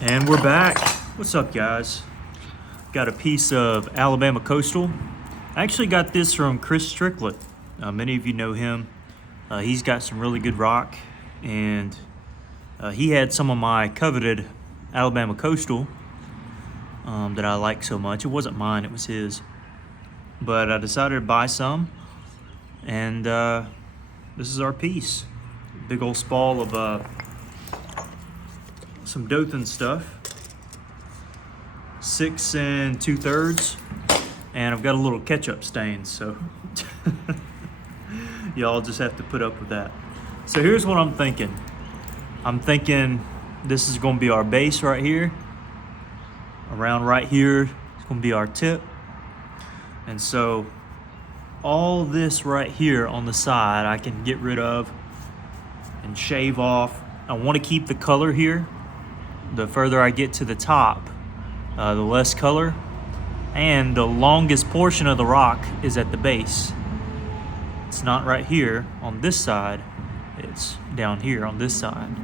And we're back. What's up, guys? Got a piece of Alabama Coastal. I actually got this from Chris Strickland. Many of you know him. He's got some really good rock, and he had some of my coveted Alabama Coastal that I like so much. It wasn't mine, it was his. But I decided to buy some, and this is our piece. Big old spall of some Dothan stuff, 6 2/3, and I've got a little ketchup stain, so y'all just have to put up with that. So here's what I'm thinking. I'm thinking this is going to be our base right here. Around right here is going to be our tip, and so all this right here on the side I can get rid of and shave off. I want to keep the color here. The further I get to the top, the less color. And the longest portion of the rock is at the base. It's not right here on this side, it's down here on this side.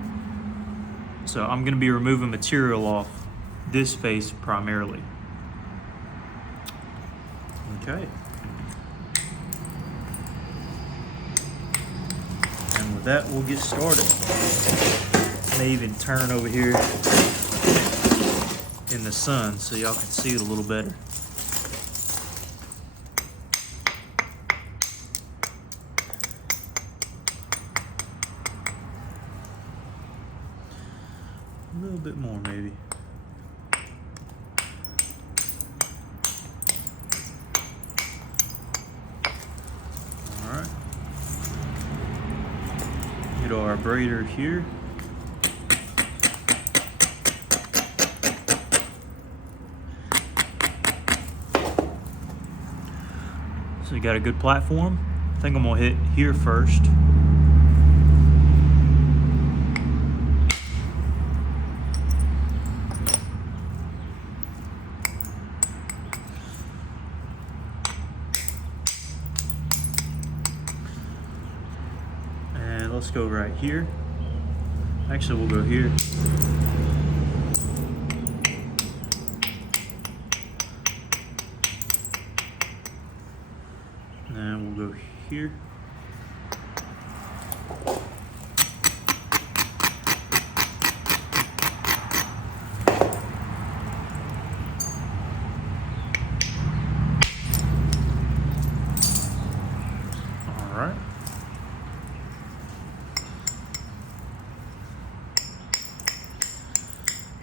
So I'm going to be removing material off this face primarily. Okay. And with that, we'll get started. May even turn over here in the sun so y'all can see it a little better. A little bit more maybe. All right. Get our braider here. So you got a good platform. I think I'm gonna hit here first. And let's go right here. Actually, we'll go here. And we'll go here. All right.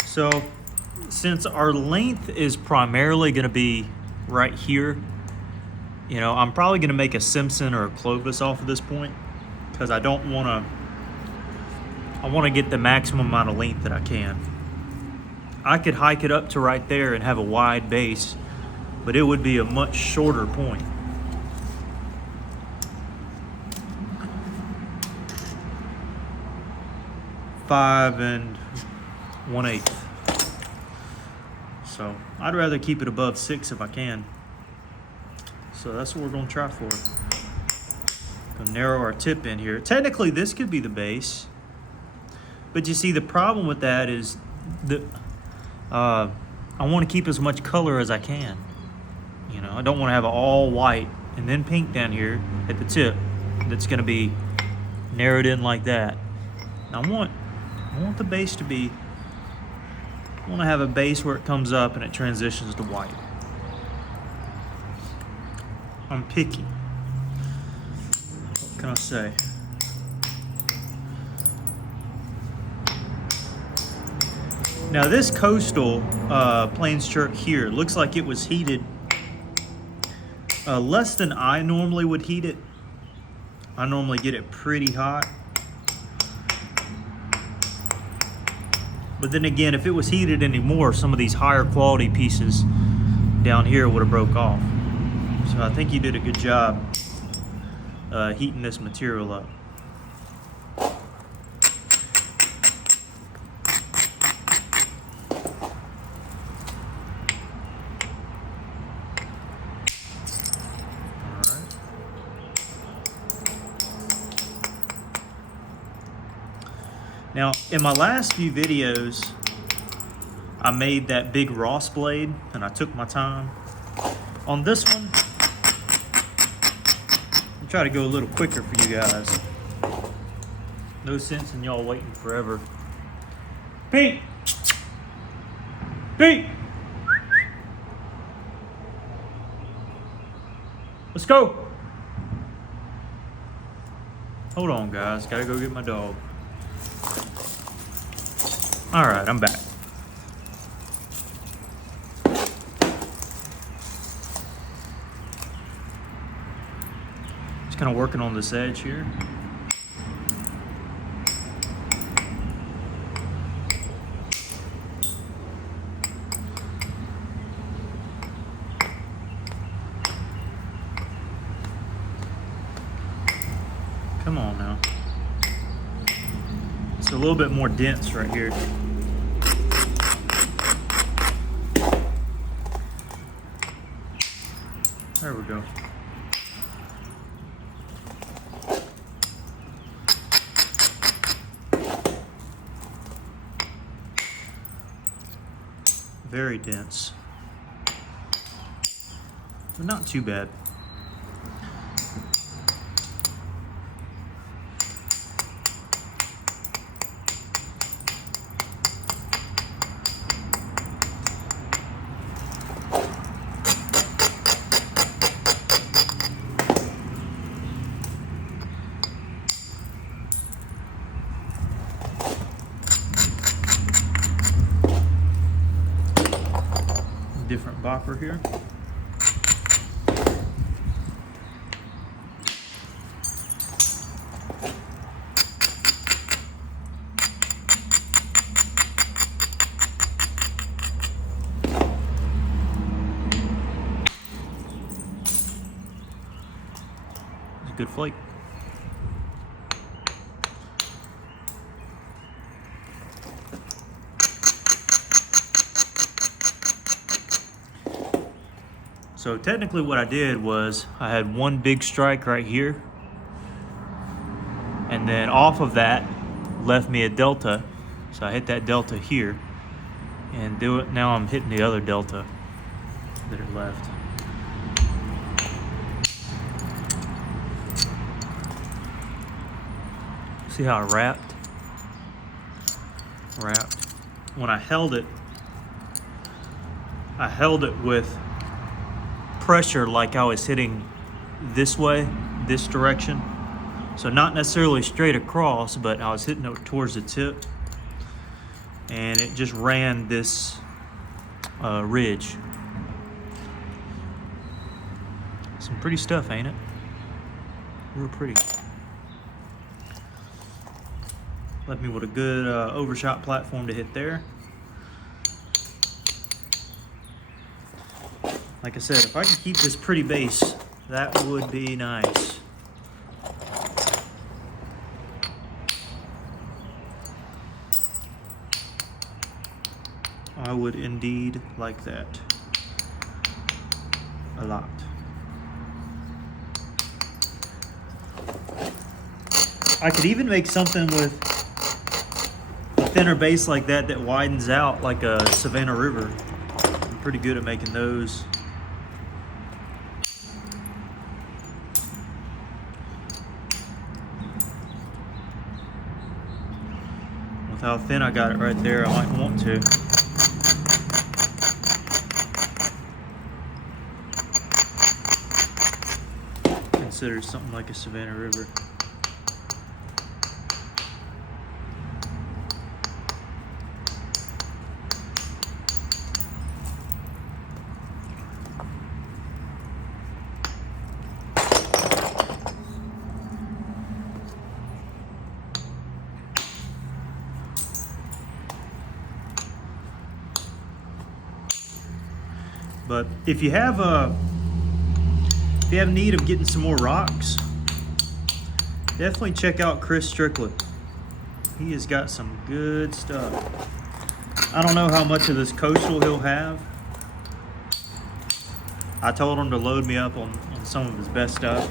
So, since our length is primarily going to be right here, you know, I'm probably going to make a Simpson or a Clovis off of this point because I don't want to. I want to get the maximum amount of length that I can. I could hike it up to right there and have a wide base, but it would be a much shorter point. Five 1/8. So I'd rather keep it above 6 if I can. So that's what we're going to try for. Gonna narrow our tip in here. Technically, this could be the base, but you see the problem with that is that I want to keep as much color as I can. You know, I don't want to have it all white and then pink down here at the tip. That's going to be narrowed in like that. I want the base to be. I want to have a base where it comes up and it transitions to white. I'm picky. What can I say? Now this coastal plains chert here looks like it was heated less than I normally would heat it. I normally get it pretty hot. But then again, if it was heated anymore, some of these higher quality pieces down here would have broke off. So I think you did a good job heating this material up. Now, in my last few videos, I made that big Ross blade and I took my time. On this one, I'll try to go a little quicker for you guys. No sense in y'all waiting forever. Pete! Pete! Let's go! Hold on, guys. Gotta go get my dog. Alright, I'm back. Just kind of working on this edge here. Come on now. It's a little bit more dense right here. There we go. Very dense, but not too bad. Different bopper here. It's a good flake. So technically what I did was I had one big strike right here, and then off of that left me a delta. So I hit that delta here and do it. Now I'm hitting the other delta that it left. See how I wrapped? When I held it with pressure like I was hitting this way, this direction. So not necessarily straight across, but I was hitting it towards the tip. And it just ran this ridge. Some pretty stuff, ain't it? Real pretty. Left me with a good overshot platform to hit there. Like I said, if I could keep this pretty bass, that would be nice. I would indeed like that a lot. I could even make something with a thinner bass like that that widens out like a Savannah River. I'm pretty good at making those. With how thin I got it right there, I might want to. Consider something like a Savannah River. But if you have need of getting some more rocks, definitely check out Chris Strickland. He has got some good stuff. I don't know how much of this coastal he'll have. I told him to load me up on some of his best stuff.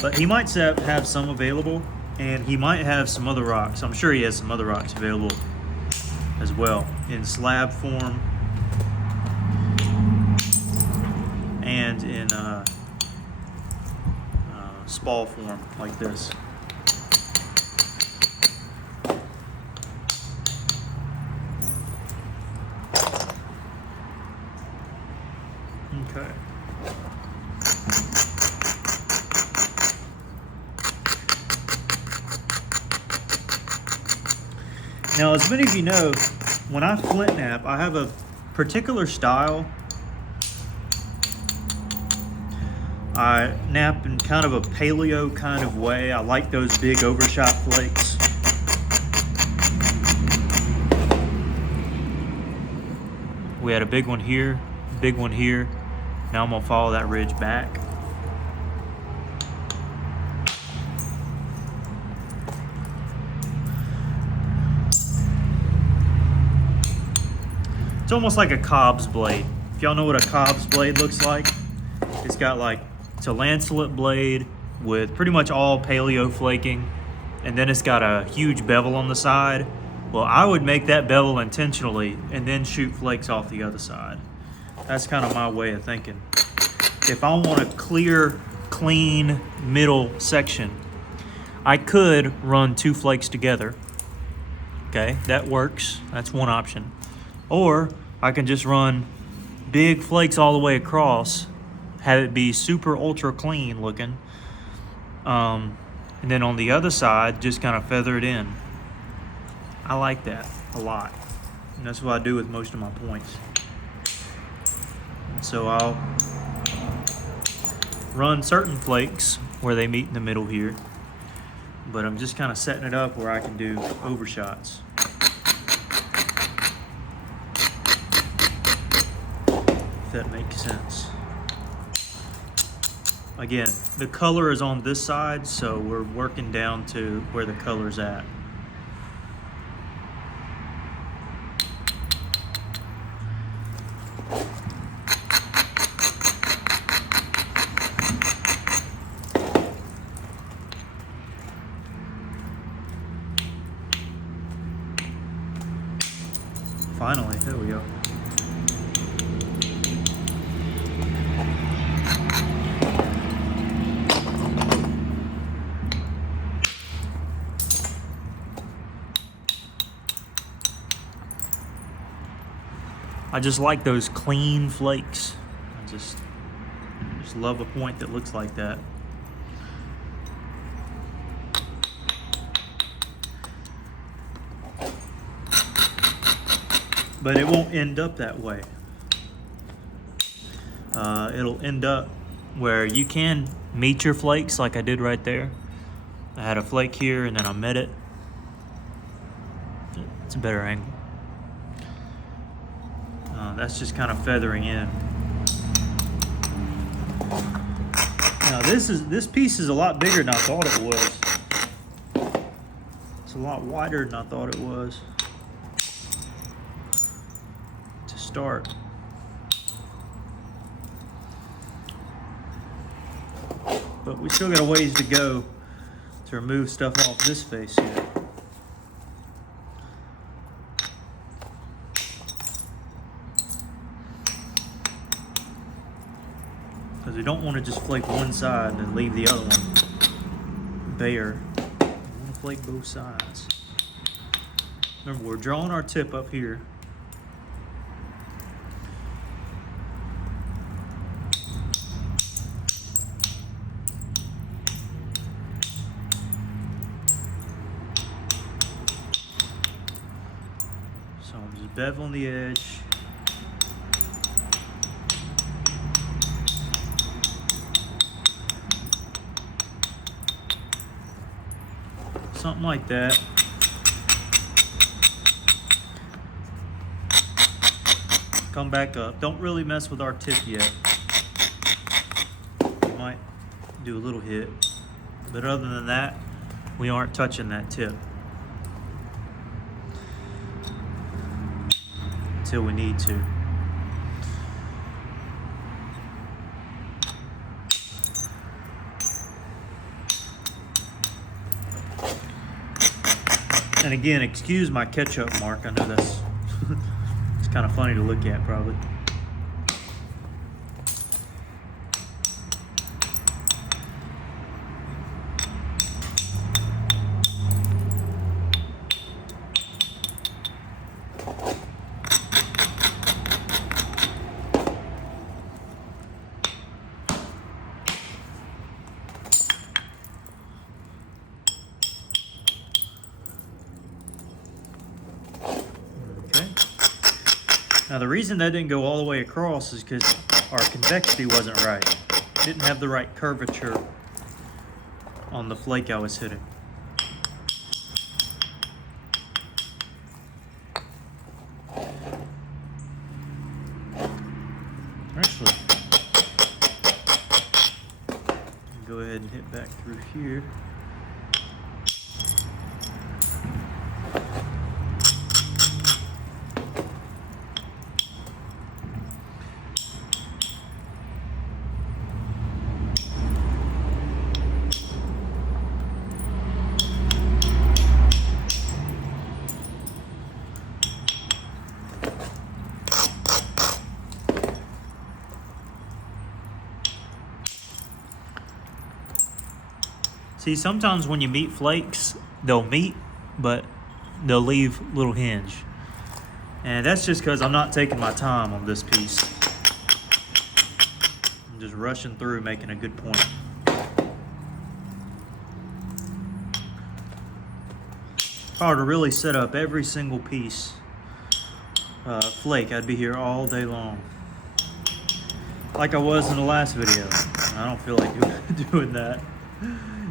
But he might have some available. And he might have some other rocks. I'm sure he has some other rocks available as well in slab form and in spall form like this. Okay. Now, as many of you know, when I flint knap, I have a particular style. I knap in kind of a paleo kind of way. I like those big overshot flakes. We had a big one here, big one here. Now I'm gonna follow that ridge back. It's almost like a Cobb's blade. If y'all know what a Cobb's blade looks like, it's got like, it's a lancelet blade with pretty much all paleo flaking, and then it's got a huge bevel on the side. Well, I would make that bevel intentionally and then shoot flakes off the other side. That's kind of my way of thinking. If I want a clear, clean middle section, I could run 2 flakes together. Okay, that works. That's one option. Or I can just run big flakes all the way across, have it be super ultra clean looking, and then on the other side just kind of feather it in. I like that a lot, and that's what I do with most of my points. So I'll run certain flakes where they meet in the middle here, but I'm just kind of setting it up where I can do overshots. If that makes sense. Again, the color is on this side, so we're working down to where the color's at. Finally, there we go. I just like those clean flakes. I just love a point that looks like that. But it won't end up that way. It'll end up where you can meet your flakes like I did right there. I had a flake here and then I met it. It's a better angle. That's just kind of feathering in. Now this piece is a lot bigger than I thought it was. It's a lot wider than I thought it was to start. But we still got a ways to go to remove stuff off this face here. Because we don't want to just flake one side and then leave the other one bare. We want to flake both sides. Remember, we're drawing our tip up here. So I'm just beveling the edge. Something like that. Come back up. Don't really mess with our tip yet. We might do a little hit, but other than that, we aren't touching that tip until we need to. And again, excuse my ketchup mark. I know that's it's kind of funny to look at probably. Now the reason that didn't go all the way across is because our convexity wasn't right. Didn't have the right curvature on the flake I was hitting. Actually, go ahead and hit back through here. See, sometimes when you meet flakes, they'll meet, but they'll leave a little hinge. And that's just because I'm not taking my time on this piece. I'm just rushing through, making a good point. If I were to really set up every single piece flake, I'd be here all day long. Like I was in the last video. I don't feel like doing that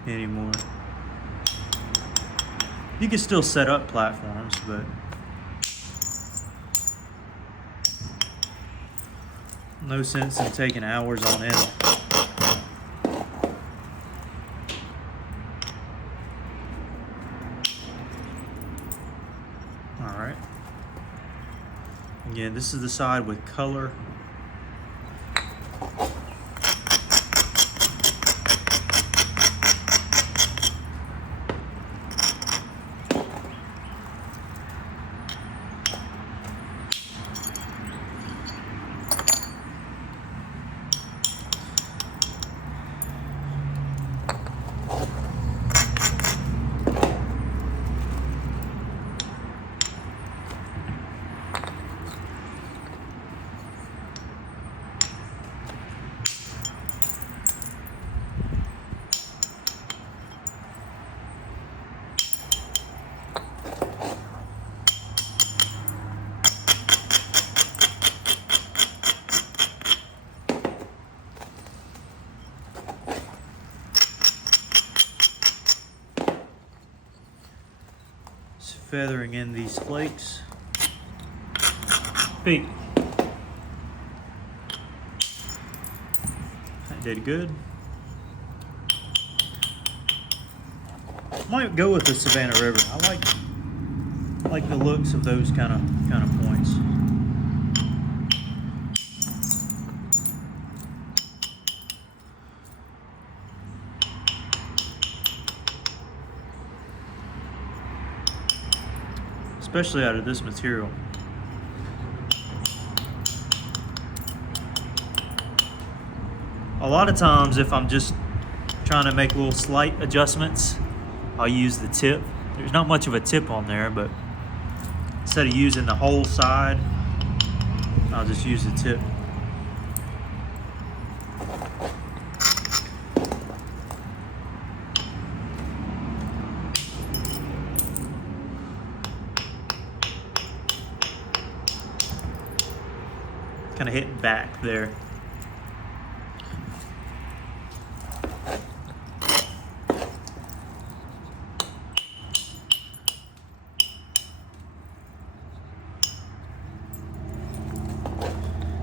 anymore. You can still set up platforms, but no sense in taking hours on end. All right. Again, this is the side with color. Feathering in these flakes. Pete. That did good. Might go with the Savannah River. I like the looks of those kind of points. Especially out of this material. A lot of times if I'm just trying to make little slight adjustments, I'll use the tip. There's not much of a tip on there, but instead of using the whole side, I'll just use the tip. Kind of hitting back there.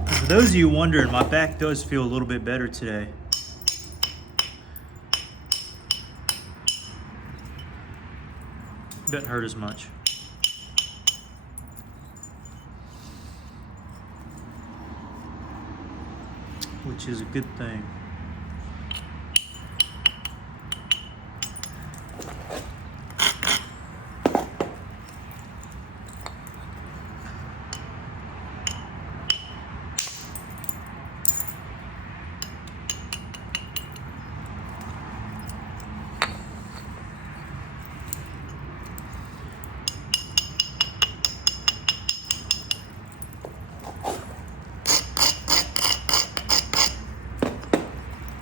For those of you wondering, my back does feel a little bit better today. Doesn't hurt as much. Which is a good thing.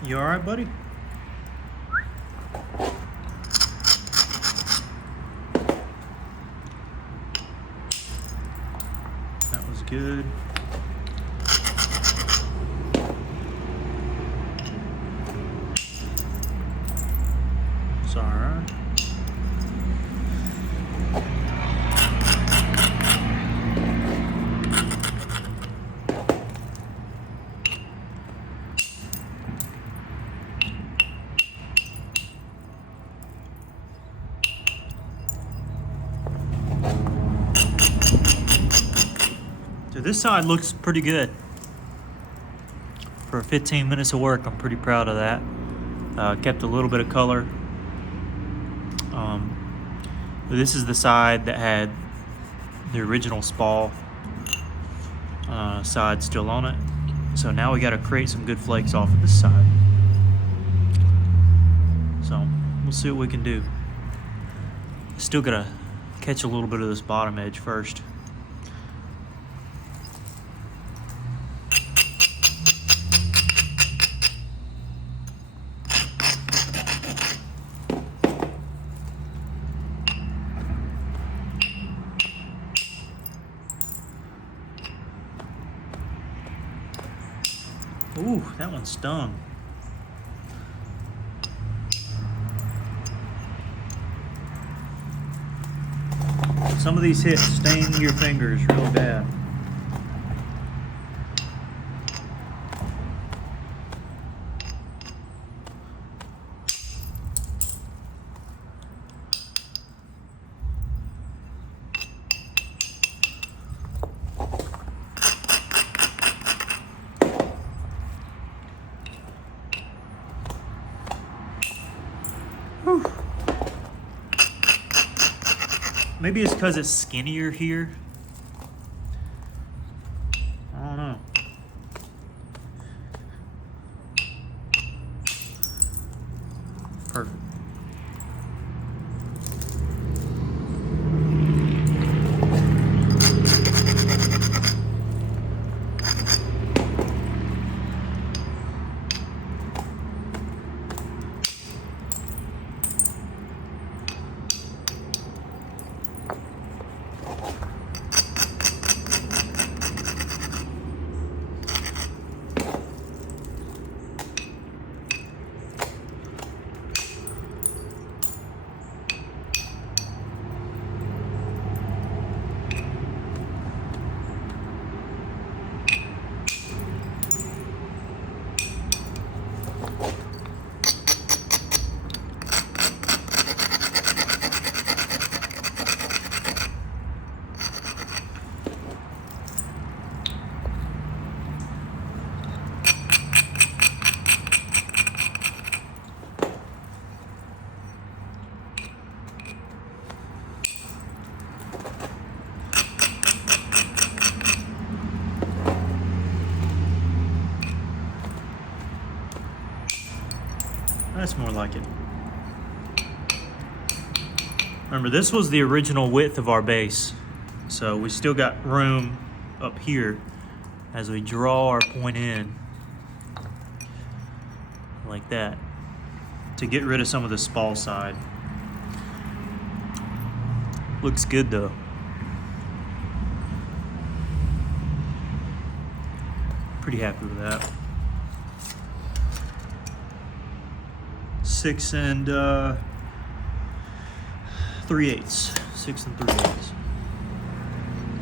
You all right, buddy? That was good. It's all right. So this side looks pretty good. For 15 minutes of work, I'm pretty proud of that. Kept a little bit of color. This is the side that had the original spall side still on it. So now we got to create some good flakes off of this side. So we'll see what we can do. Still got to catch a little bit of this bottom edge first. Ooh, that one stung. Some of these hits sting your fingers real bad. Whew. Maybe it's because it's skinnier here. I don't know. Perfect. That's more like it. Remember, this was the original width of our base. So we still got room up here as we draw our point in like that to get rid of some of the spall side. Looks good though. Pretty happy with that. 6 and 3/8. 6 and 3/8.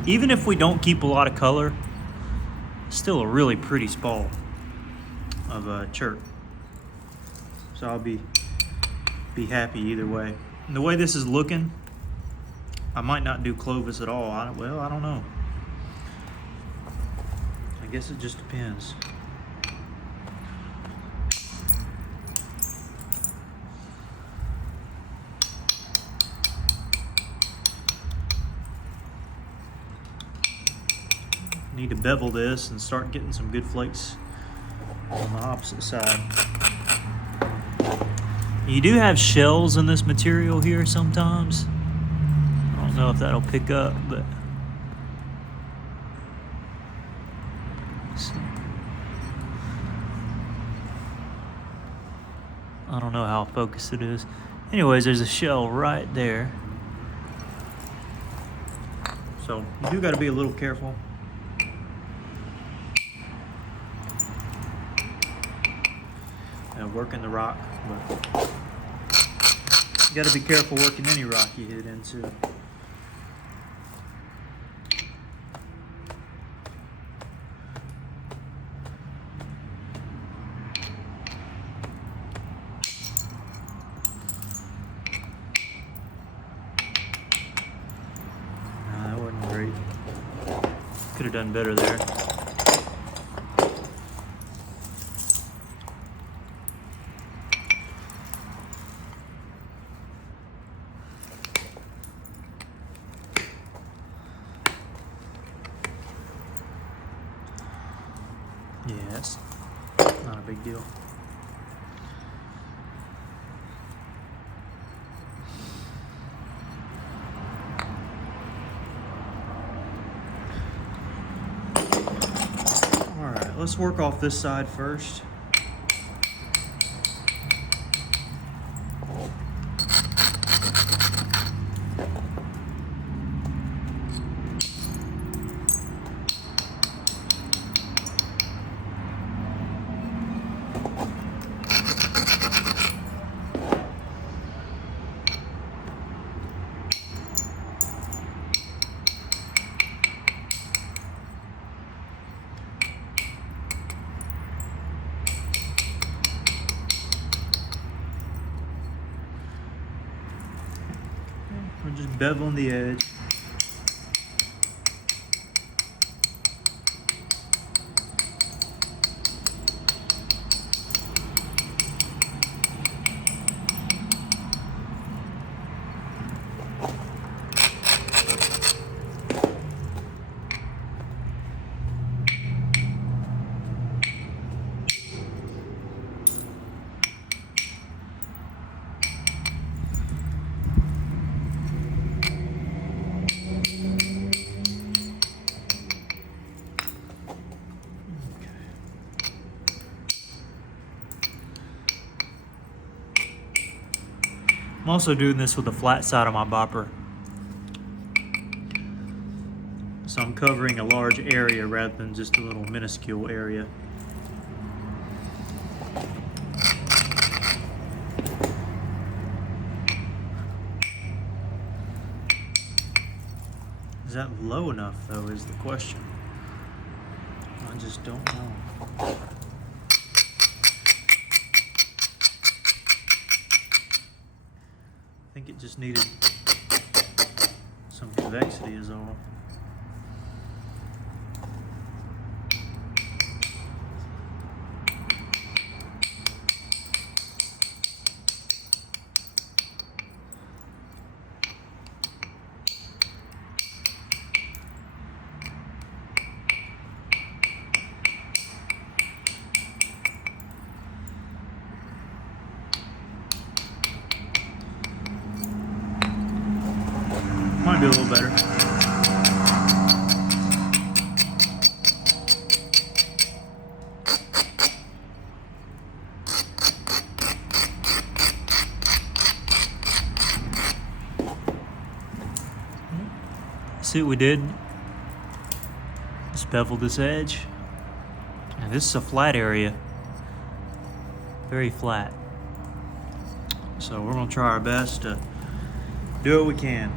Even if we don't keep a lot of color, still a really pretty spall of a chert. So I'll be happy either way. And the way this is looking, I might not do Clovis at all. Well, I don't know. I guess it just depends. Need to bevel this and start getting some good flakes on the opposite side. You do have shells in this material here sometimes. I don't know if that'll pick up, but I don't know how focused it is. Anyways, there's a shell right there. So you do got to be a little careful. Working the rock, but you got to be careful working any rock you hit into. Nah, that wasn't great. Could have done better there. Yes, not a big deal. All right, let's work off this side first. We're just beveling the edge. I'm also doing this with the flat side of my bopper. So I'm covering a large area rather than just a little minuscule area. Is that low enough though is the question. I just don't know. I think it just needed some convexity is all. Might be a little better. See what we did? Just bevel this edge. And this is a flat area. Very flat. So we're gonna try our best to do what we can.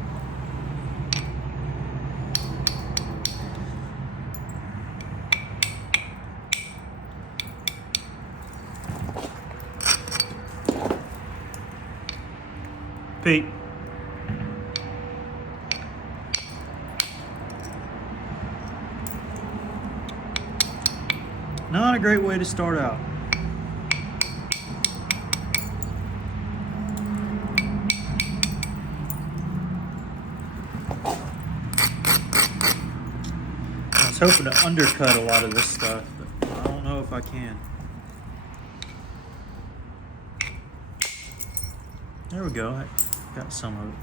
Pete. Not a great way to start out. I was hoping to undercut a lot of this stuff, but I don't know if I can. There we go. I got some of it.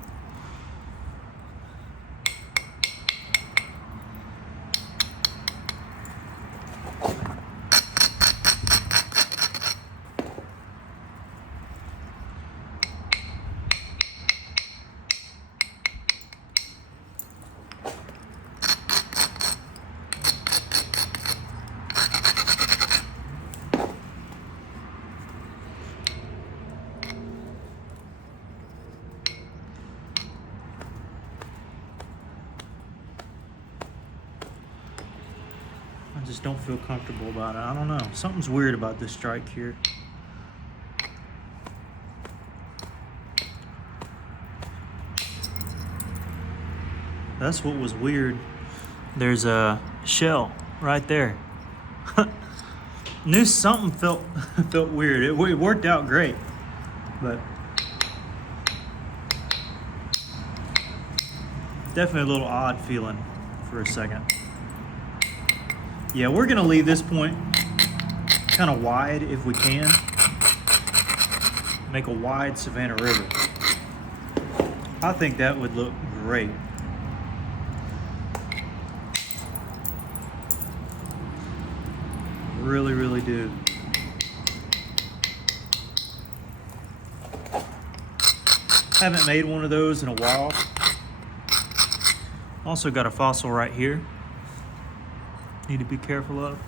just don't feel comfortable about it. I don't know. Something's weird about this strike here. That's what was weird. There's a shell right there. Knew something felt weird. It worked out great, but definitely a little odd feeling for a second. Yeah, we're gonna leave this point kind of wide if we can. Make a wide Savannah River. I think that would look great. Really, really do. Haven't made one of those in a while. Also got a fossil right here. Need to be careful of.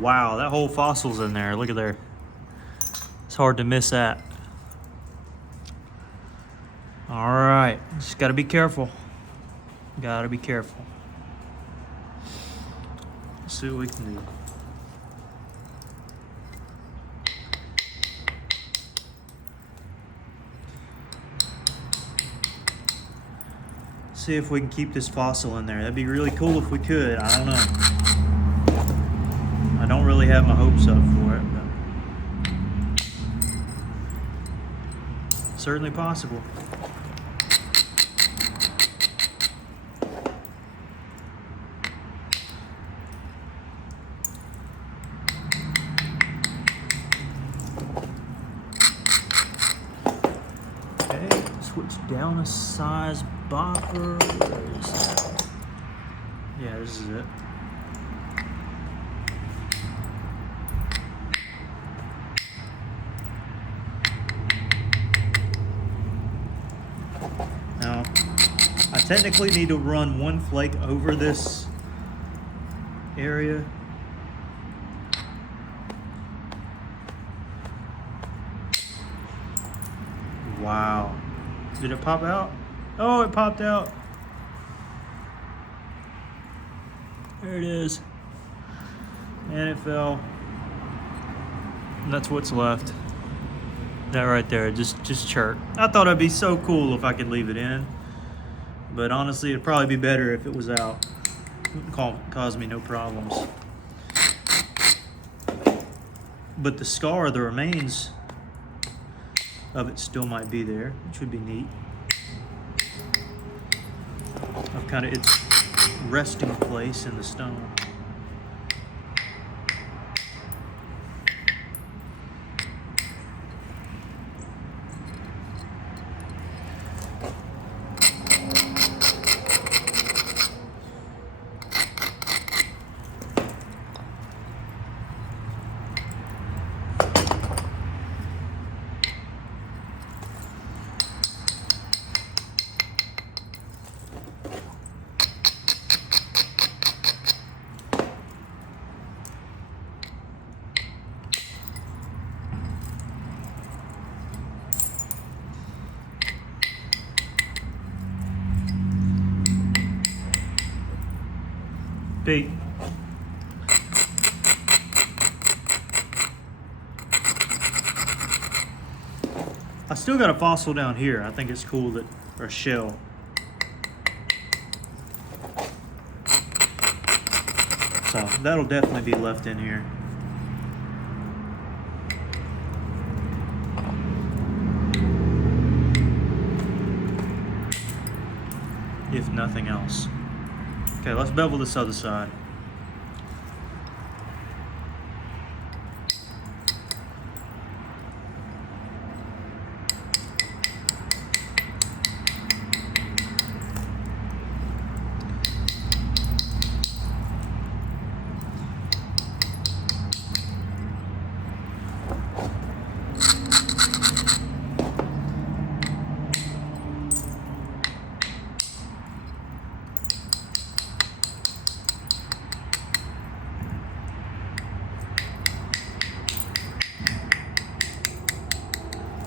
Wow, that whole fossil's in there. Look at there. It's hard to miss that. All right, just gotta be careful. Gotta be careful. Let's see what we can do. See if we can keep this fossil in there. That'd be really cool if we could. I don't know. I don't really have my hopes up for it, but certainly possible. Switch down a size bopper. Where is that? Yeah, this is it. Now, I technically need to run one flake over this area. Wow. Did it pop out? Oh, it popped out. There it is. And it fell. And that's what's left. That right there, just chert. I thought it'd be so cool if I could leave it in. But honestly, it'd probably be better if it was out. It wouldn't cause me no problems. But the scar, the remains of it still might be there, which would be neat. Of kind of its resting place in the stone. Pete. I still got a fossil down here. I think it's cool that, or a shell. So that'll definitely be left in here. If nothing else. Okay, let's bevel this other side.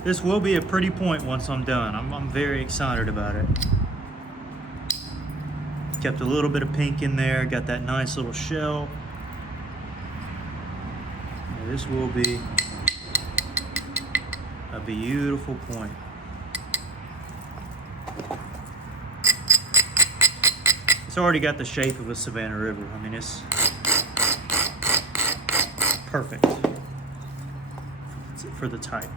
This will be a pretty point once I'm done. I'm very excited about it. Kept a little bit of pink in there, got that nice little shell. Yeah, this will be a beautiful point. It's already got the shape of a Savannah River. I mean, it's perfect for the type.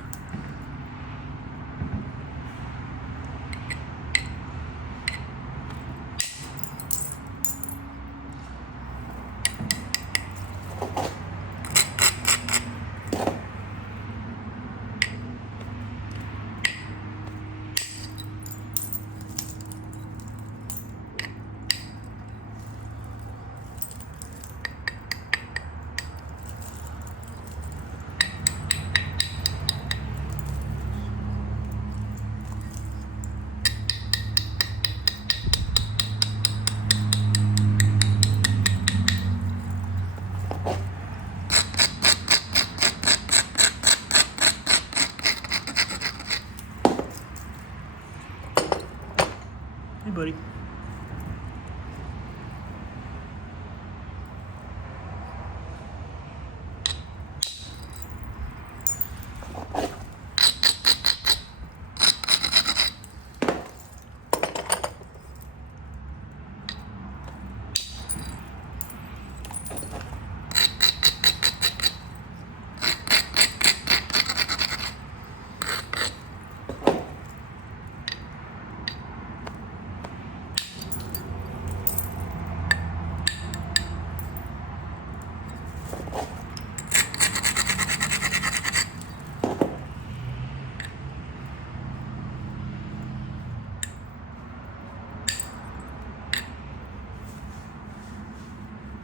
Hey, buddy.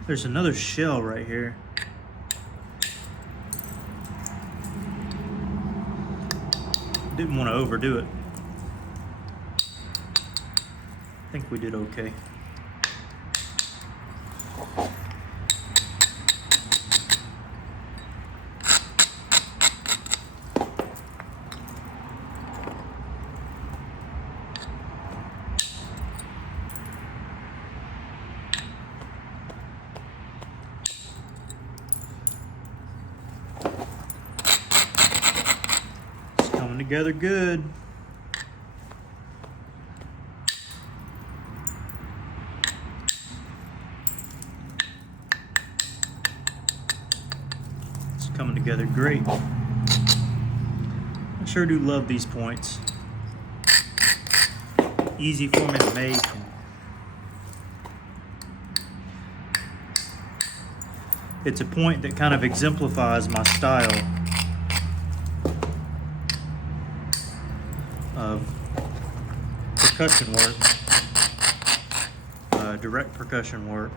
There's another shell right here. Didn't want to overdo it. I think we did okay. Together good. It's coming together great. I sure do love these points. Easy for me to make. It's a point that kind of exemplifies my style of percussion work, direct percussion work.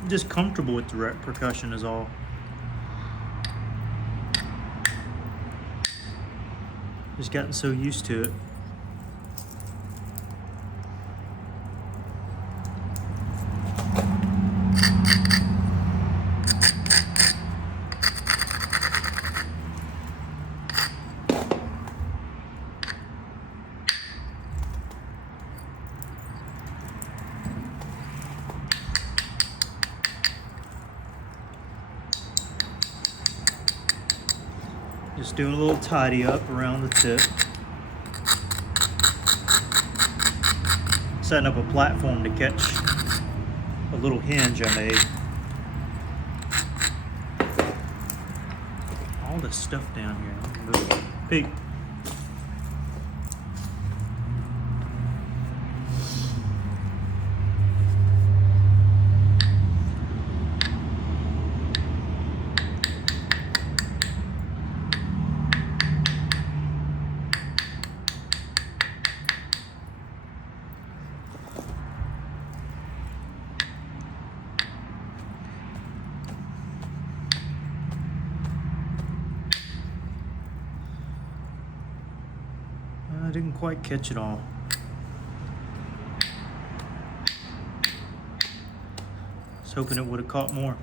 I'm just comfortable with direct percussion is all. Just gotten so used to it. Just doing a little tidy up around the tip. Setting up a platform to catch a little hinge I made. All this stuff down here. Peek. Didn't quite catch it all. I was hoping it would have caught more.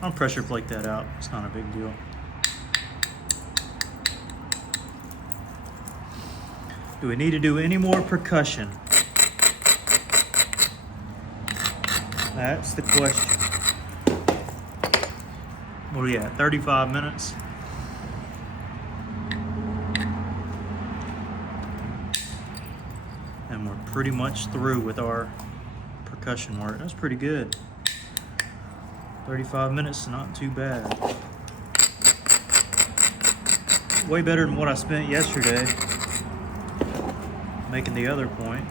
I'll pressure flake that out. It's not a big deal. Do we need to do any more percussion? That's the question. What are we at? 35 minutes? And we're pretty much through with our percussion work. That's pretty good. 35 minutes, not too bad. Way better than what I spent yesterday making the other point.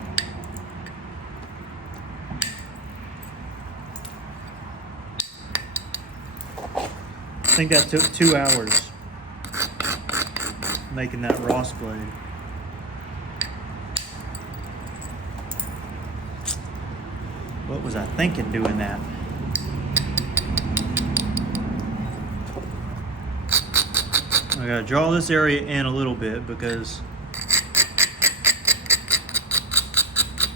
I think that took 2 hours making that Ross blade. What was I thinking doing that? I gotta draw this area in a little bit because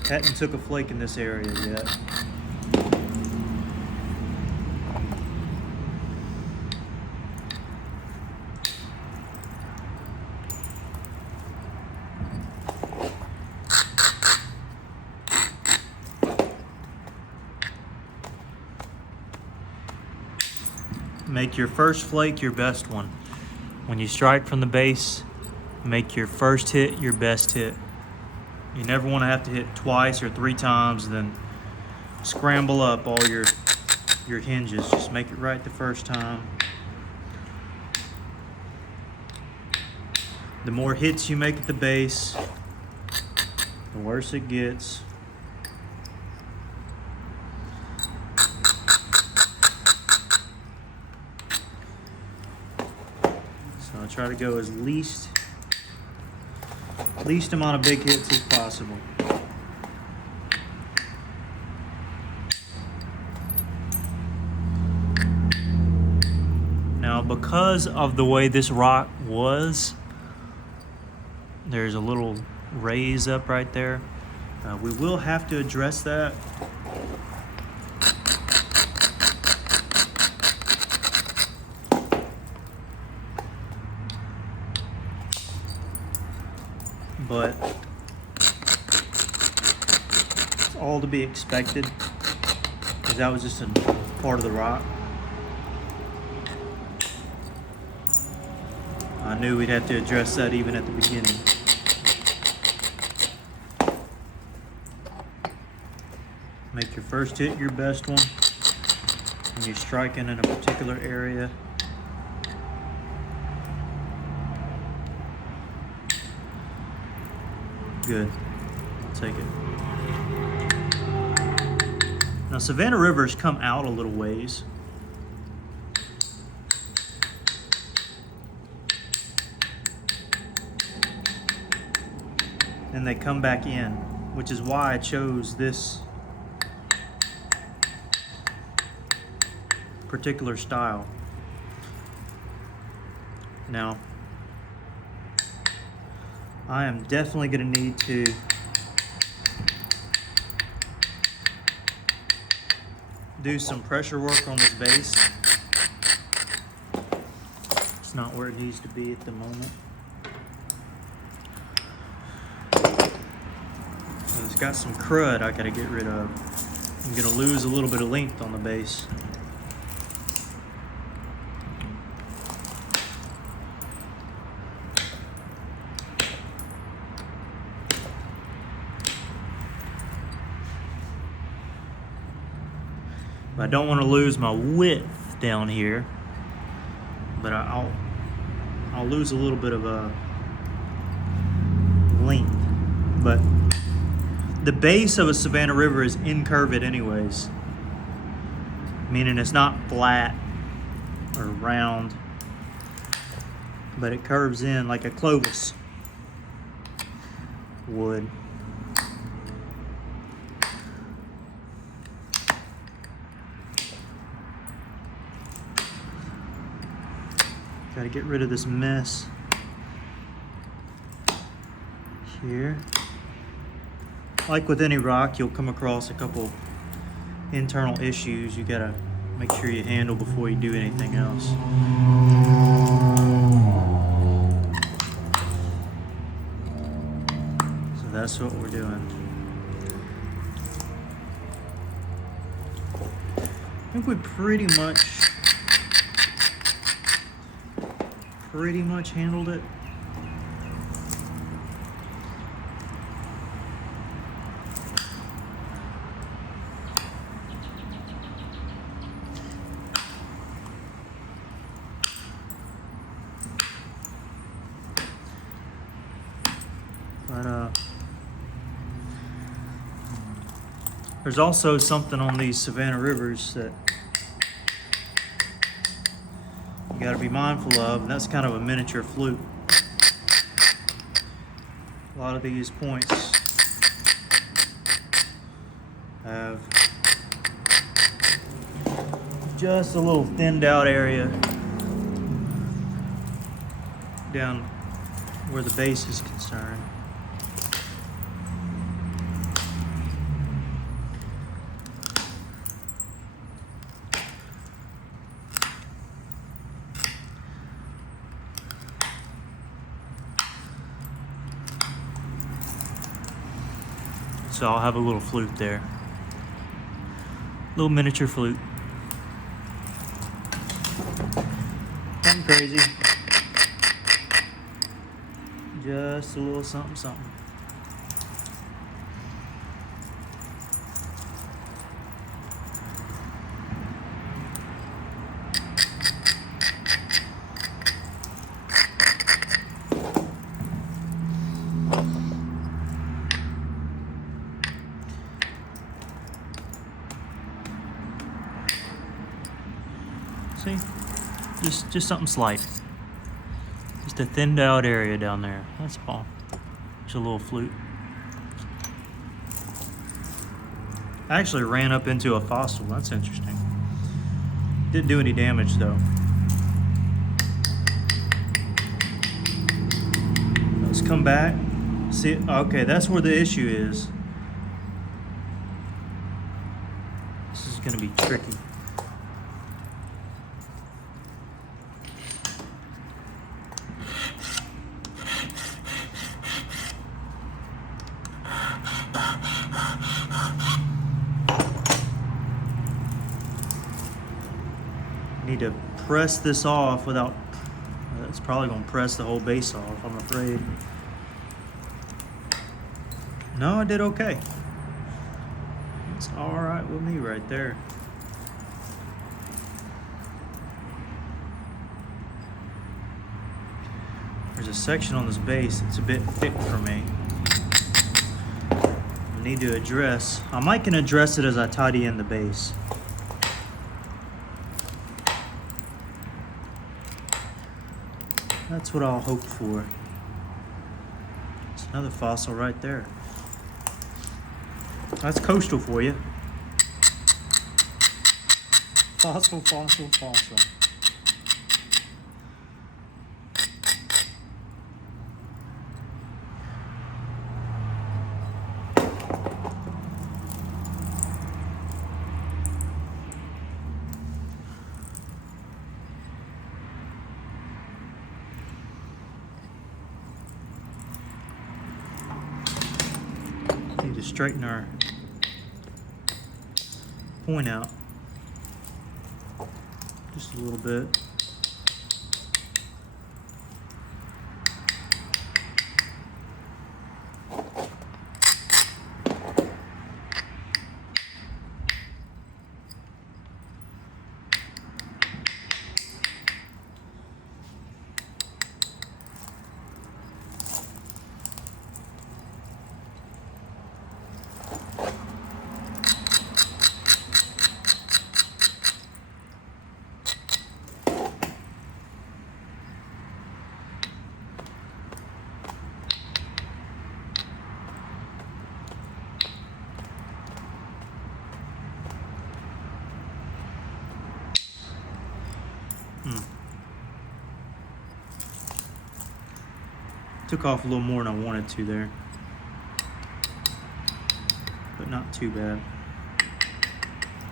hadn't took a flake in this area yet. Make your first flake your best one. When you strike from the base, make your first hit your best hit. You never want to have to hit twice or 3 times, then scramble up all your hinges. Just make it right the first time. The more hits you make at the base, the worse it gets. So I try to go as least amount of big hits as possible. Now, because of the way this rock was, there's a little raise up right there. We will have to address that. But it's all to be expected because that was just a part of the rock. I knew we'd have to address that even at the beginning. Make your first hit your best one when you're striking in a particular area. Good. I'll take it. Now, Savannah River's come out a little ways. Then they come back in, which is why I chose this particular style. Now, I am definitely going to need to do some pressure work on this base. It's not where it needs to be at the moment. It's got some crud I got to get rid of. I'm going to lose a little bit of length on the base. I don't want to lose my width down here, but I'll lose a little bit of a length. But the base of a Savannah River is incurved anyways, meaning it's not flat or round, but it curves in like a Clovis would. Got to get rid of this mess here. Like with any rock, you'll come across a couple internal issues you gotta make sure you handle before you do anything else. So that's what we're doing. I think we pretty much handled it. But there's also something on these Savannah Rivers that you got to be mindful of, and that's kind of a miniature flute. A lot of these points have just a little thinned out area down where the bass is concerned. So I'll have a little flute there. Little miniature flute. Nothing crazy. Just a little something, something. See? Just something slight. Just a thinned out area down there. That's all. Just a little flute. I actually ran up into a fossil. That's interesting. Didn't do any damage though. Let's come back. See, okay, that's where the issue is. This is gonna be tricky. Need to press this off without, it's probably gonna press the whole bass off, I'm afraid. No, I did okay. It's all right with me right there. There's a section on this bass that's a bit thick for me. I need to address. I might can address it as I tidy in the bass. That's what I'll hope for. It's another fossil right there. That's coastal for you. Fossil, fossil, fossil. Need to straighten our point out just a little bit. Took off a little more than I wanted to there. not too bad.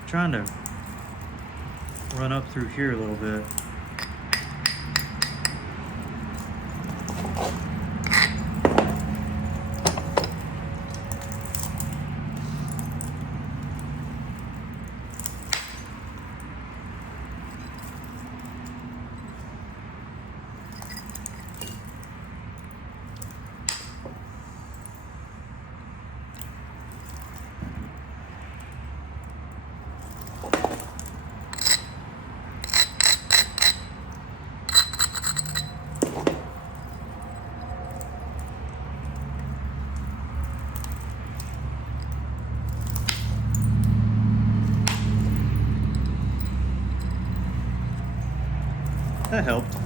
Trying to run up through here a little bit. That helped.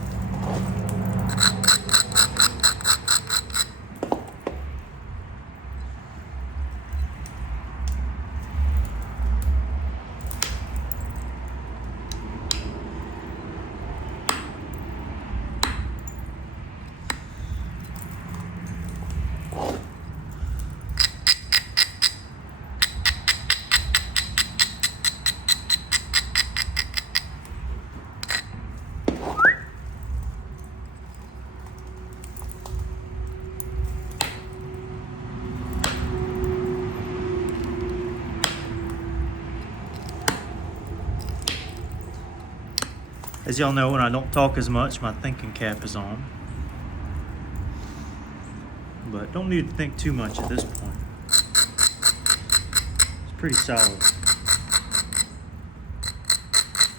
As y'all know, when I don't talk as much, my thinking cap is on. But don't need to think too much at this point. It's pretty solid.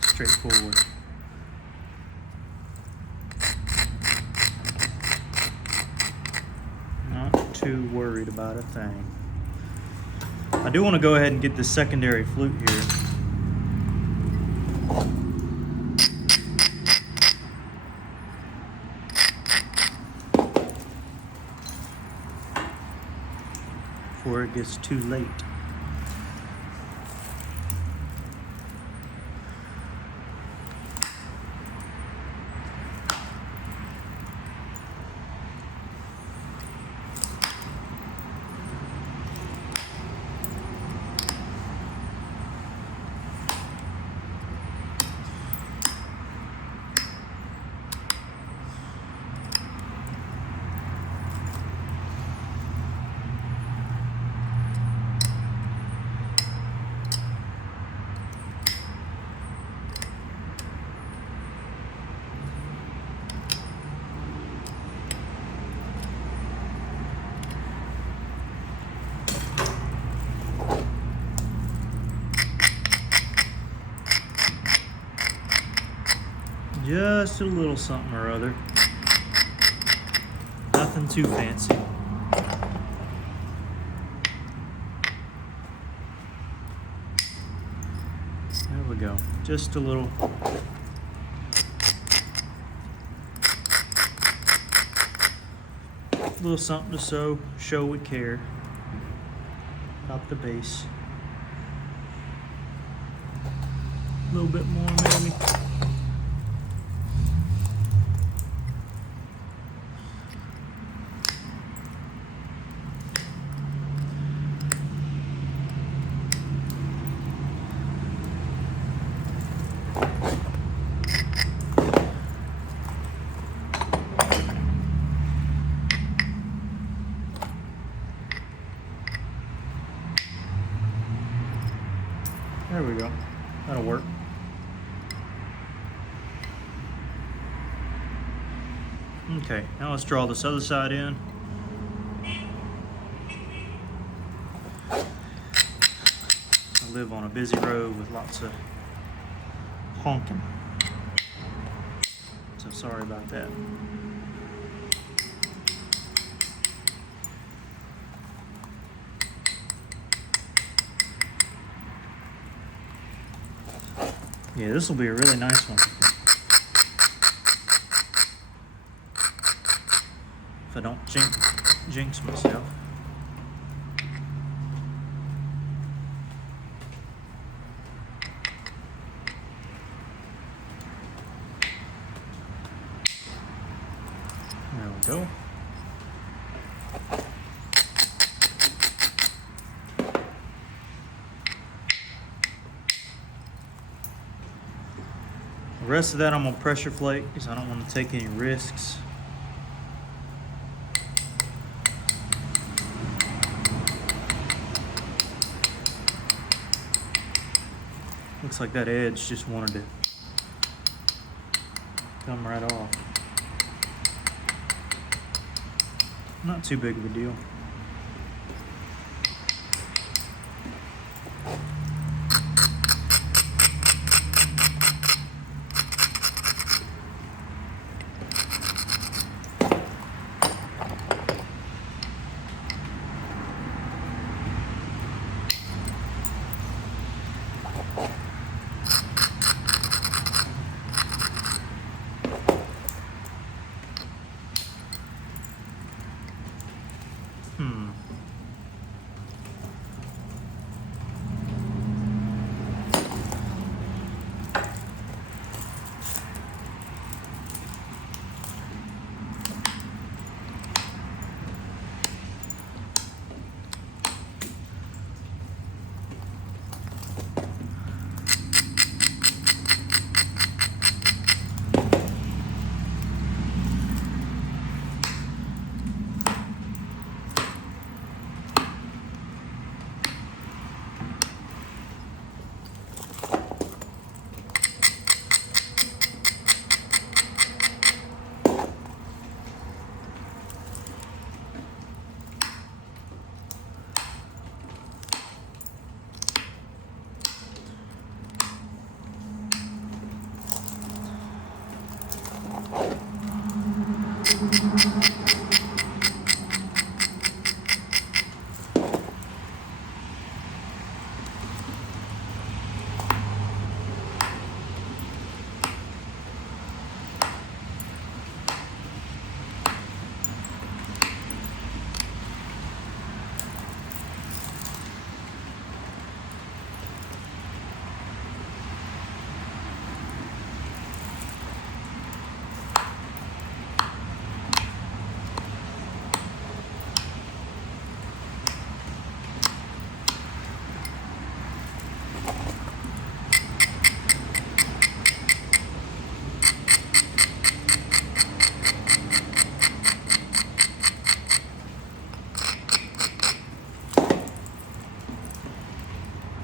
Straightforward. Not too worried about a thing. I do want to go ahead and get this secondary flute here. Before it gets too late. Just a little something or other. Nothing too fancy. There we go. Just a little. Little something to show we care about the bass. A little bit more maybe. There we go. That'll work. Okay, now let's draw this other side in. I live on a busy road with lots of honking. So sorry about that. Yeah, this will be a really nice one. If I don't jinx myself. There we go. The rest of that I'm gonna pressure flake because I don't want to take any risks. Looks like that edge just wanted to come right off. Not too big of a deal.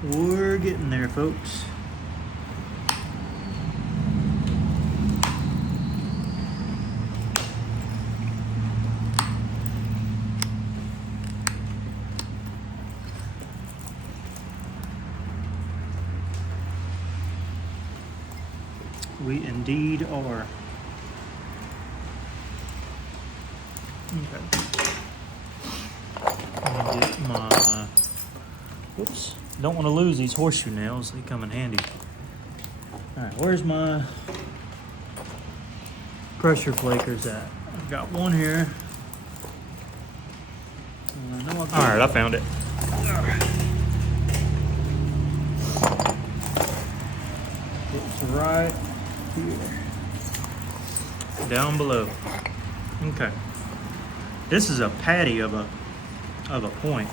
We're getting there, folks. We indeed are. Okay. Let me get my, whoops. Don't want to lose these horseshoe nails. They come in handy. All right, where's my pressure flakers at? I've got one here. All right, I found it. All right. It's right here. Down below. Okay. This is a patty of a point.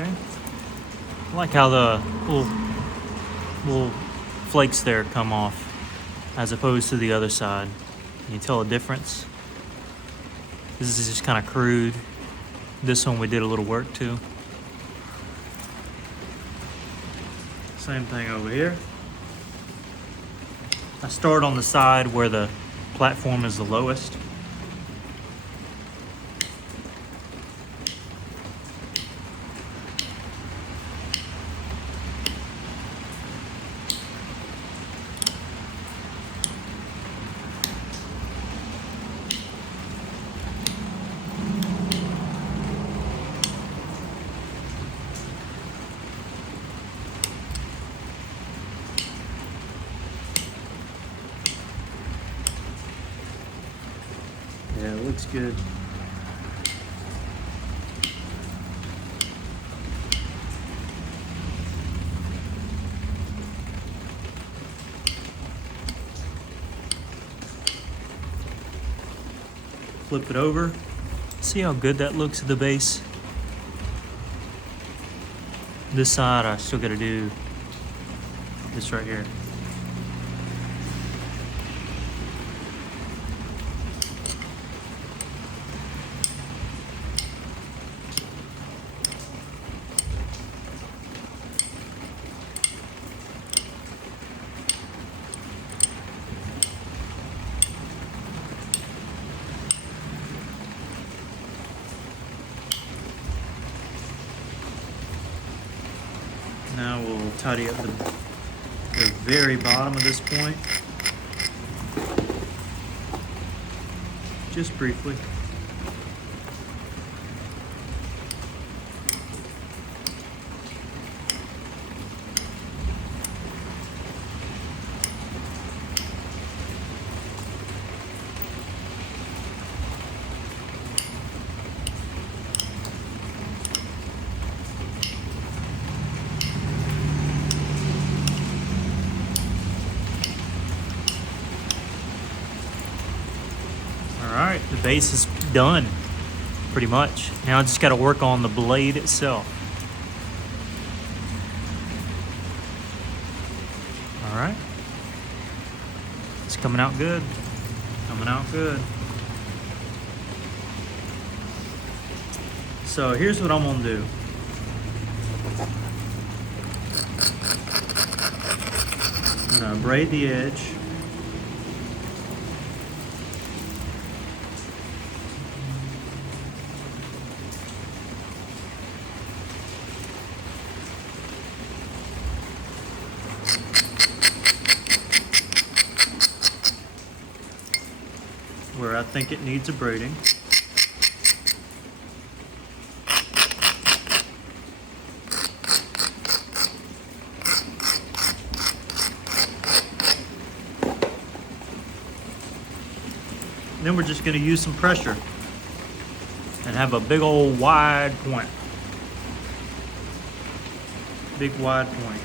Okay. I like how the little flakes there come off as opposed to the other side. Can you tell a difference? This is just kind of crude. This one we did a little work to. Same thing over here. I start on the side where the platform is the lowest. Yeah, it looks good. Flip it over. See how good that looks at the base? This side, I still gotta do this right here. Now we'll tidy up the very bottom of this point, just briefly. Alright, the base is done, pretty much. Now I just got to work on the blade itself. Alright. It's coming out good. Coming out good. So here's what I'm going to do. I'm going to braid the edge. Where I think it needs a braiding. Then we're just going to use some pressure and have a big old wide point. Big wide point.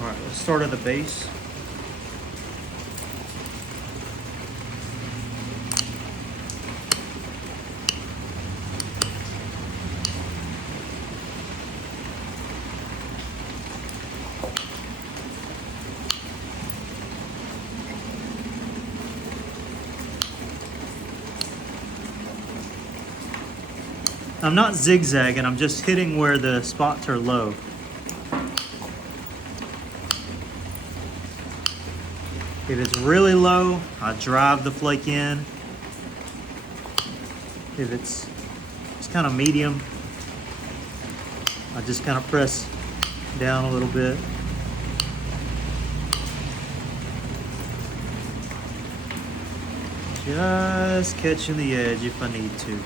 Alright, let's start at the base. I'm not zigzagging, I'm just hitting where the spots are low. If it's really low, I drive the flake in. If it's kind of medium, I just kind of press down a little bit. Just catching the edge if I need to.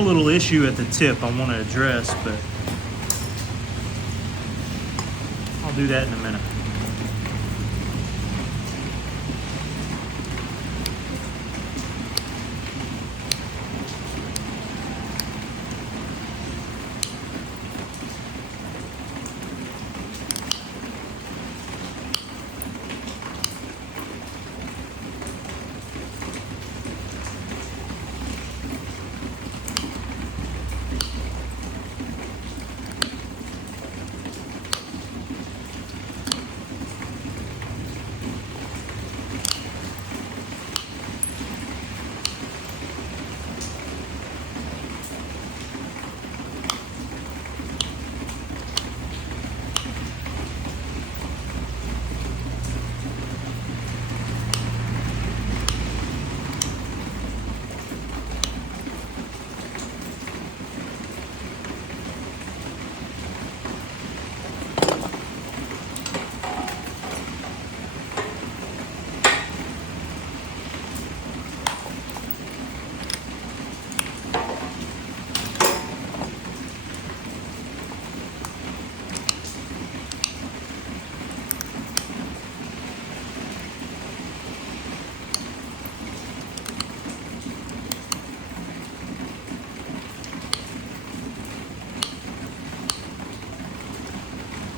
a little issue at the tip I want to address, but I'll do that in a minute.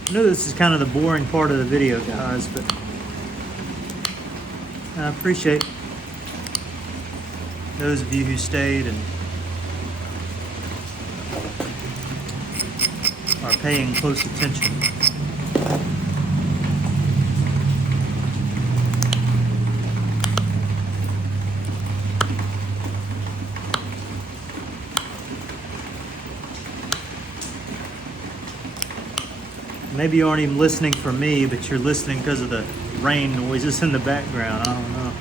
I know this is kind of the boring part of the video, guys, but I appreciate those of you who stayed and are paying close attention. Maybe you aren't even listening for me, but you're listening because of the rain noises in the background. I don't know.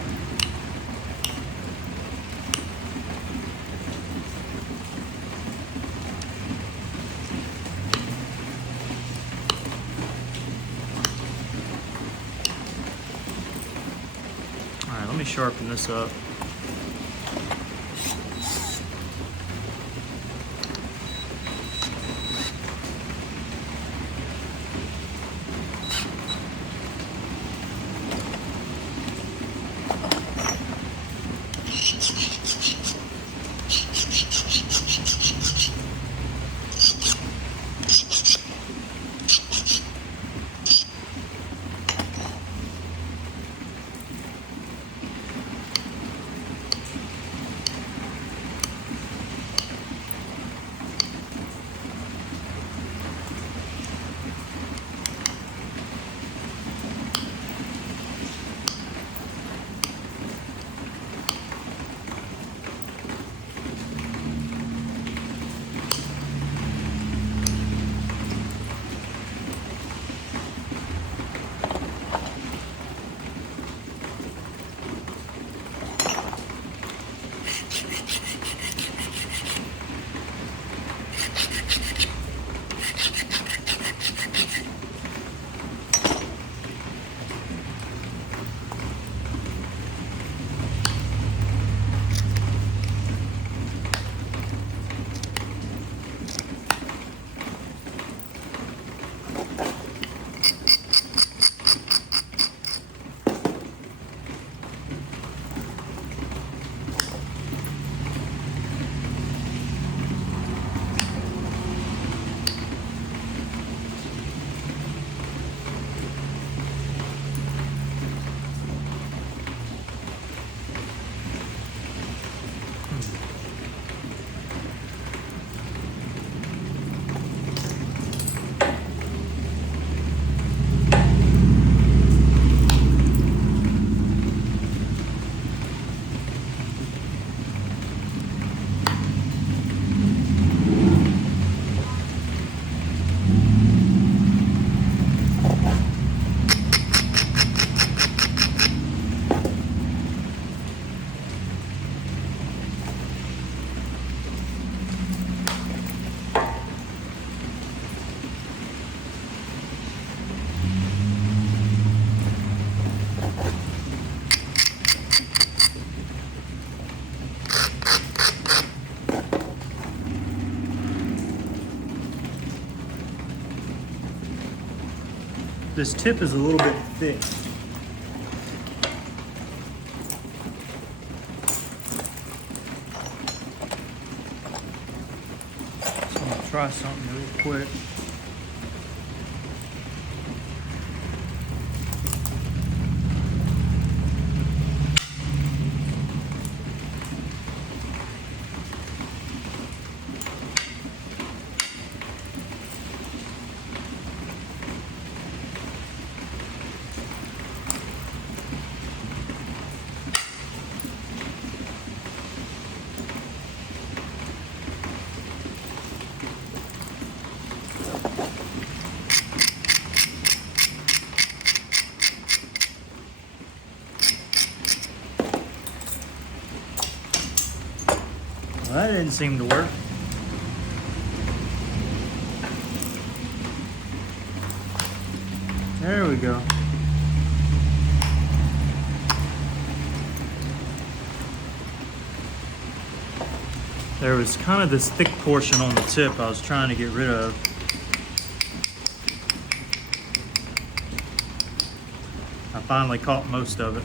All right, let me sharpen this up. This tip is a little bit thick. So I'm gonna try something real quick. Well, that didn't seem to work. There we go. There was kind of this thick portion on the tip I was trying to get rid of. I finally caught most of it.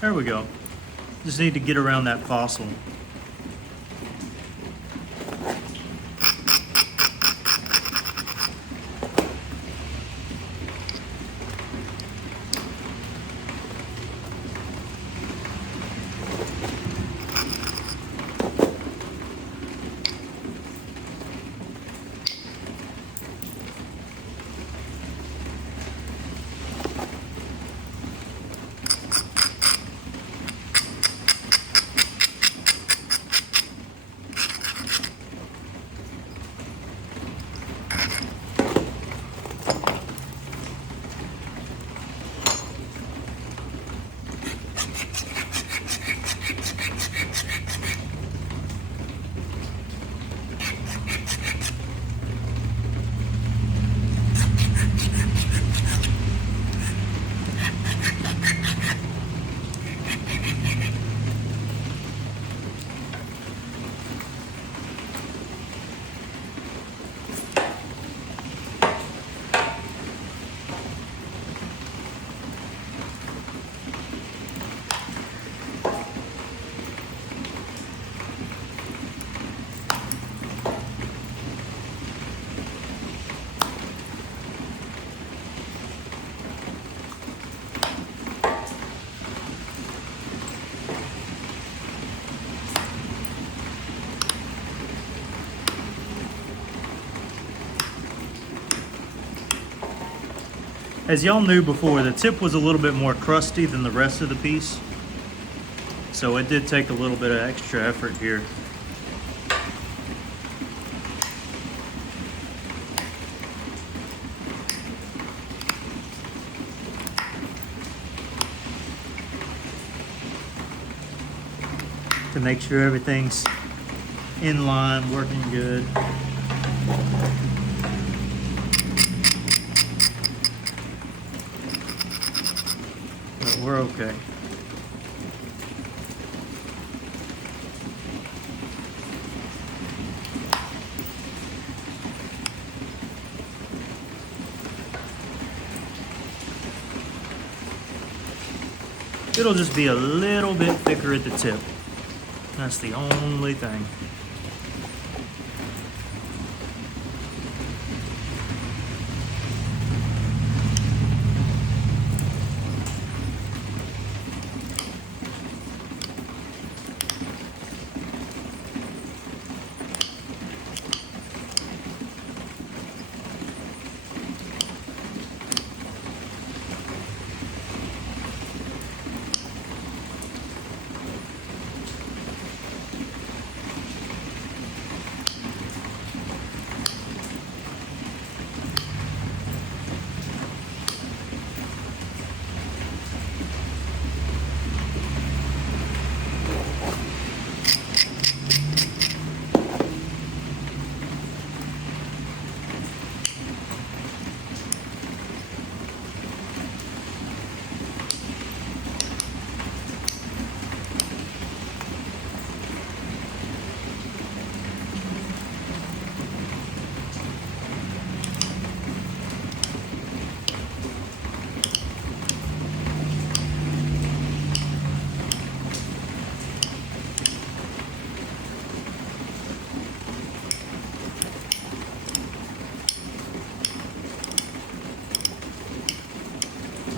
There we go. Just need to get around that fossil. As y'all knew before, the tip was a little bit more crusty than the rest of the piece. So it did take a little bit of extra effort here. To make sure everything's in line, working good. But we're okay. It'll just be a little bit thicker at the tip. That's the only thing.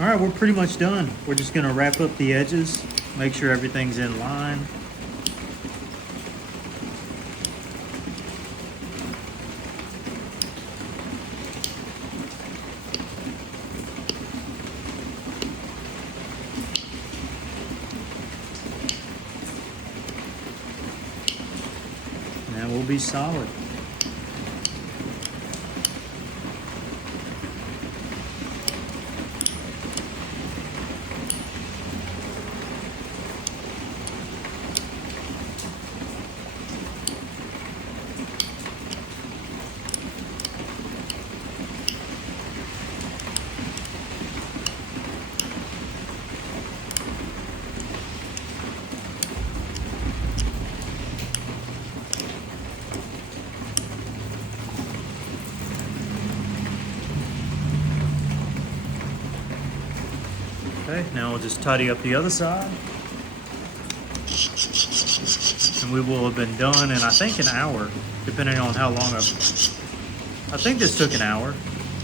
All right, we're pretty much done. We're just gonna wrap up the edges, make sure everything's in line. And we'll be solid. Okay, now we'll just tidy up the other side. And we will have been done in, I think, an hour, depending on how long I think this took an hour.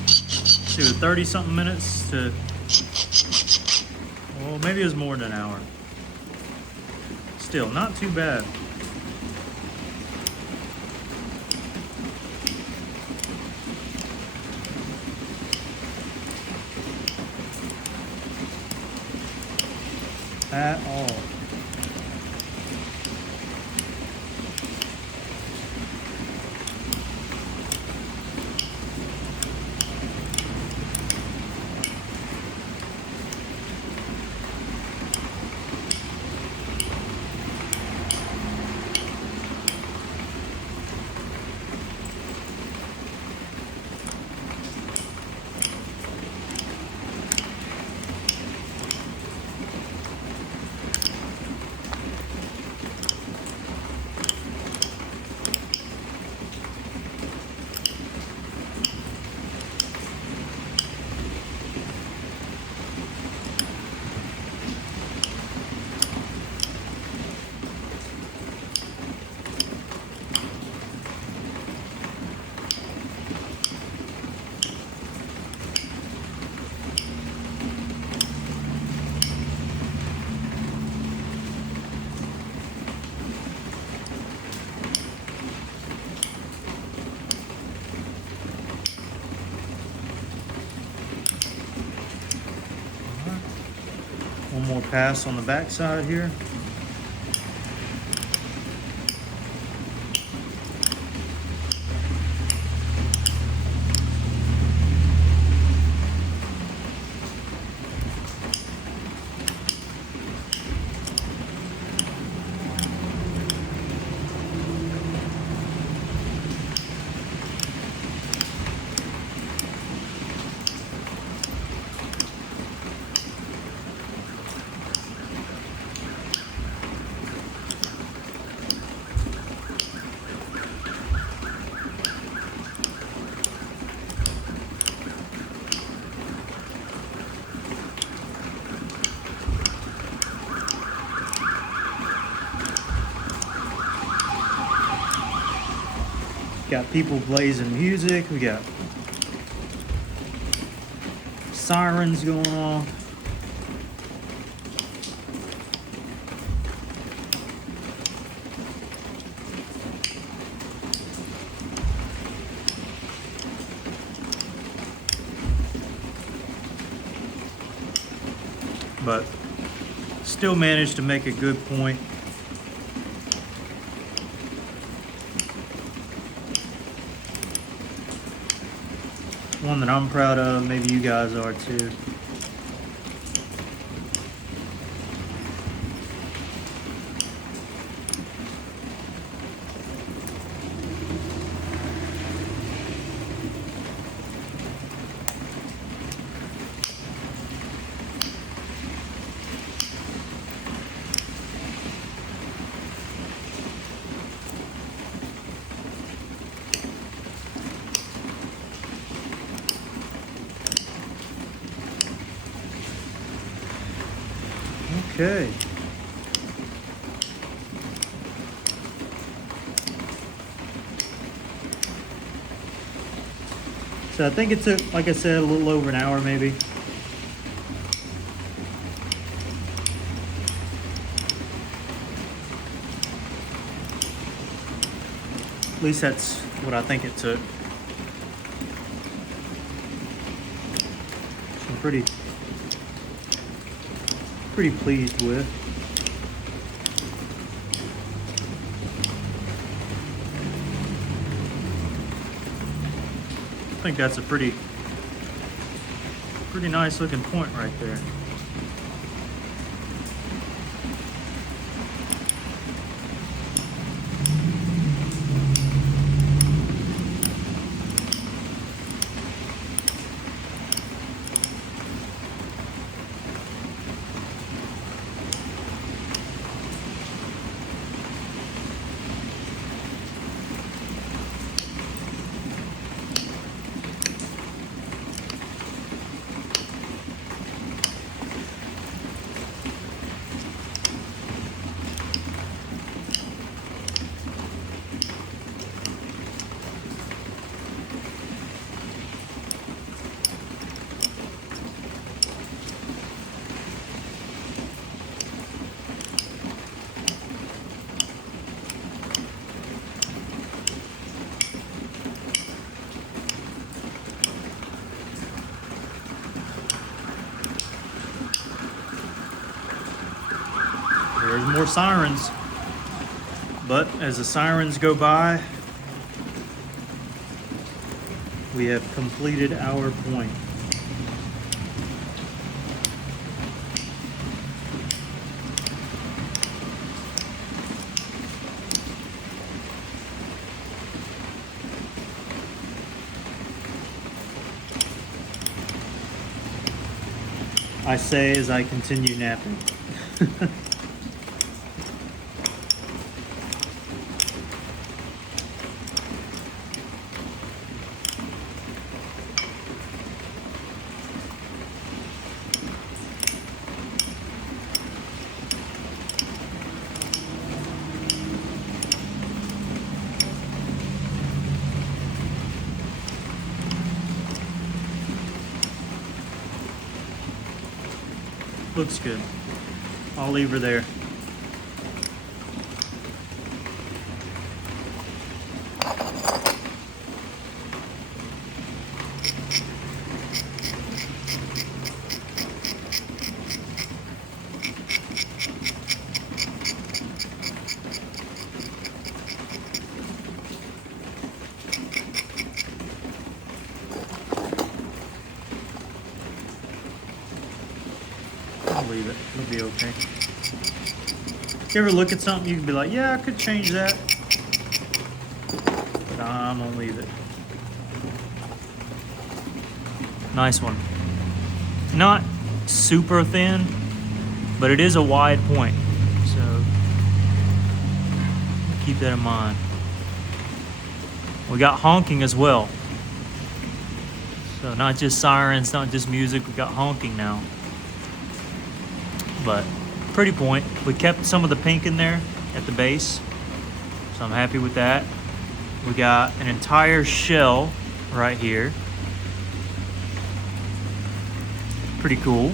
To 30-something minutes to, well, maybe it was more than an hour. Still, not too bad. At all. more pass on the back side here. Got people blazing music. We got sirens going on. But still managed to make a good point. One that I'm proud of, maybe you guys are too. Okay. So I think it took, like I said, a little over an hour maybe. At least that's what I think it took. So I'm pretty pleased with. I think that's a pretty nice looking point right there. There's more sirens, but as the sirens go by, we have completed our point. I say as I continue napping. Looks good. I'll leave her there. leave it. It'll be okay. You ever look at something, you can be like, yeah, I could change that. But I'm gonna leave it. Nice one. Not super thin, but it is a wide point. So keep that in mind. We got honking as well. So not just sirens, not just music, we got honking now. But pretty point. We kept some of the pink in there at the base, so I'm happy with that. We got an entire shell right here. Pretty cool.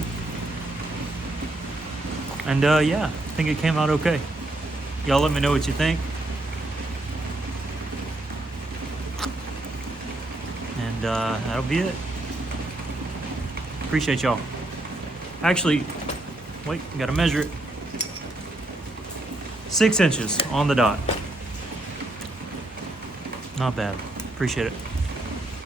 And yeah, I think it came out okay. Y'all let me know what you think. And that'll be it. Appreciate y'all. Actually, wait, gotta measure it. 6 inches on the dot. Not bad. Appreciate it.